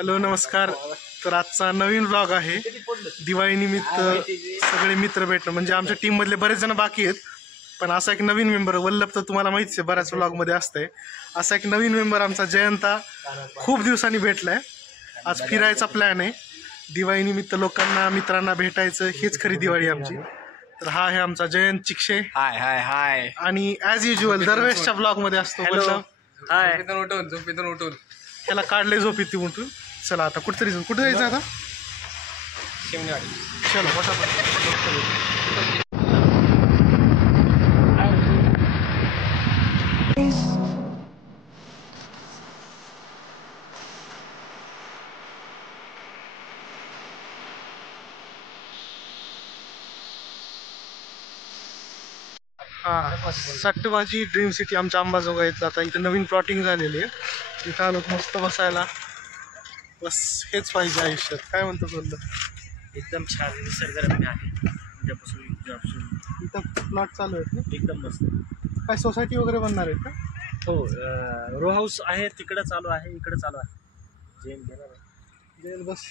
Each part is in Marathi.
हॅलो नमस्कार. तर आजचा नवीन व्लॉग आहे. दिवाळीनिमित्त सगळे मित्र भेटणं, म्हणजे आमच्या टीममधले बरेच जण बाकी आहेत, पण असा एक नवीन मेंबर वल्लभ तर तुम्हाला माहितीच आहे, बऱ्याच व्लॉगमध्ये असतंय. असा एक नवीन मेंबर आमचा जयंता खूप दिवसांनी भेटलाय. आज फिरायचा प्लॅन आहे. दिवाळीनिमित्त लोकांना मित्रांना भेटायचं, हेच खरी दिवाळी आमची. तर हा आहे आमचा जयंत चिक्षे. हाय हाय हाय. आणि ॲज युज्युअल दरवेळेसच्या ब्लॉगमध्ये असतो. हाय. झोपेतून उठून त्याला काढले झोपेत उठून. चला आता कुठे जायचं आता? शिवनेवाडी. चलो मोठा हा सट्टबाजी ड्रीम सिटी आमच्या अंबाजोगाईत. आता इथं नवीन प्लॉटिंग झालेली आहे. इथं आलो मस्त बसायला. बस हेच पाहिजे आयुष्यात. काय म्हणतो बोललं? एकदम छान निसर्गरम्य आहे. उद्यापासून जॉब सुरू. इथं प्लॉट चालू आहेत ना? एकदम मस्त. काय सोसायटी वगैरे बनणार आहेत का? हो, रो हाऊस आहे तिकडं चालू आहे, इकडं चालू आहे. जैन घेणार आहे. जयंत बस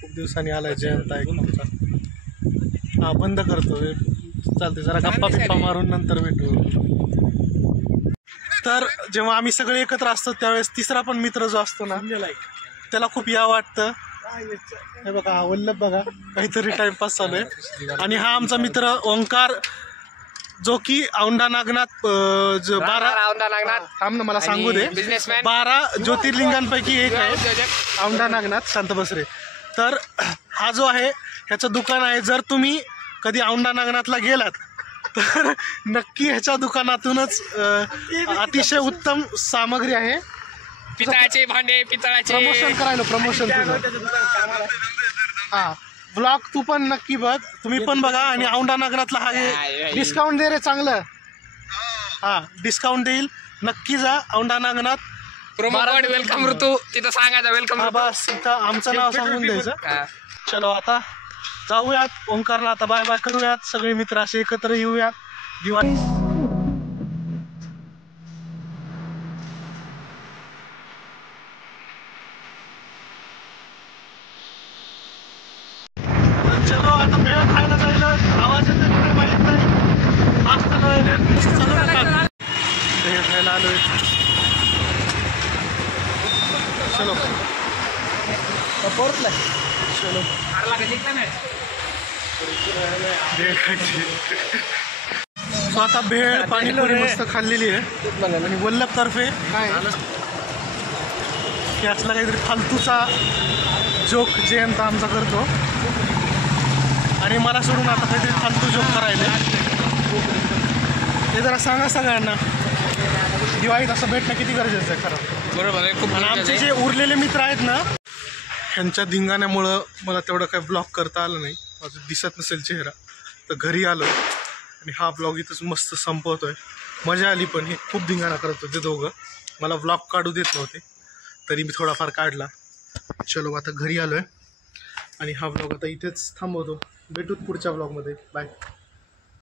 खूप दिवसांनी आलाय जयंत आहे. हा बंद करतो. चालते जरा गप्पा बिप्पा मारून नंतर भेटू. तर जेव्हा आम्ही सगळे एकत्र असतो त्यावेळेस तिसरा पण मित्र जो असतो ना, त्याला खूप या वाटतं. हे बघा वल्लभ बघा काहीतरी टाइमपास चालू आहे. आणि हा आमचा मित्र ओंकार, जो की औंढा नागनाथ 12 थांब ना मला सांगू दे, 12 ज्योतिर्लिंगांपैकी एक आहे औंढा नागनाथ शांत बसरे. तर हा जो आहे ह्याचं दुकान आहे. जर तुम्ही कधी औंढा नागनाथला गेलात तर नक्की ह्याच्या दुकानातूनच अतिशय उत्तम सामग्री आहे. पितळाचे भांडे, पितळाचे प्रमोशन करायला प्रमोशन हा ब्लॉग तू पण नक्की बघ, तुम्ही पण बघा. आणि औंढा नागनाथला हा डिस्काउंट दे रे चांगलं. हा डिस्काउंट देईल, नक्की जा Aundha Nagnath. Promo code welcome ऋतू तिथं सांगायचं वेलकम. हा बस इथं आमचं नाव सांगून द्यायचं. चलो आता जाऊयात ओंकारला. आता बाय बाय करूयात. सगळे मित्र असे एकत्र येऊयात दिवाळी. चलो आता भेळ खायला जायला. आवाज येतो कुठे माहित नाही. भेळ खायला आलोय. चलो परतलाय. चलो भेळ खायची. सो आता भेळ पाणीपुरी मस्त खाल्लेली आहे. आणि वल्लभ तर्फे काय की असला काहीतरी फालतूचा जोक जयंत आमचा करतो. आणि मला सोडून आता काहीतरी फालतू जोक करायला. ते जरा सांगा सगळ्यांना, दिवाळीत असं भेटणं किती गरजेचं आहे खरं. बरोबर आहे. खूप. आणि आमचे जे उरलेले मित्र आहेत ना, ह्यांच्या धिंगाण्यामुळं मला तेवढं काही ब्लॉग करता आलं नाही. माझं दिसत नसेल चेहरा. तर घरी आलो आणि हा ब्लॉग इथंच मस्त संपवतोय. मजा आली, पण हे खूप धिंगाणा करत होते दोघं. मला ब्लॉग काढू देत नव्हते, तरी मी थोडाफार काढला. चलो आता घरी आलो आहे आणि हा ब्लॉग आता इथेच थांबवतो. भेटूत पुढच्या ब्लॉगमध्ये. बाय.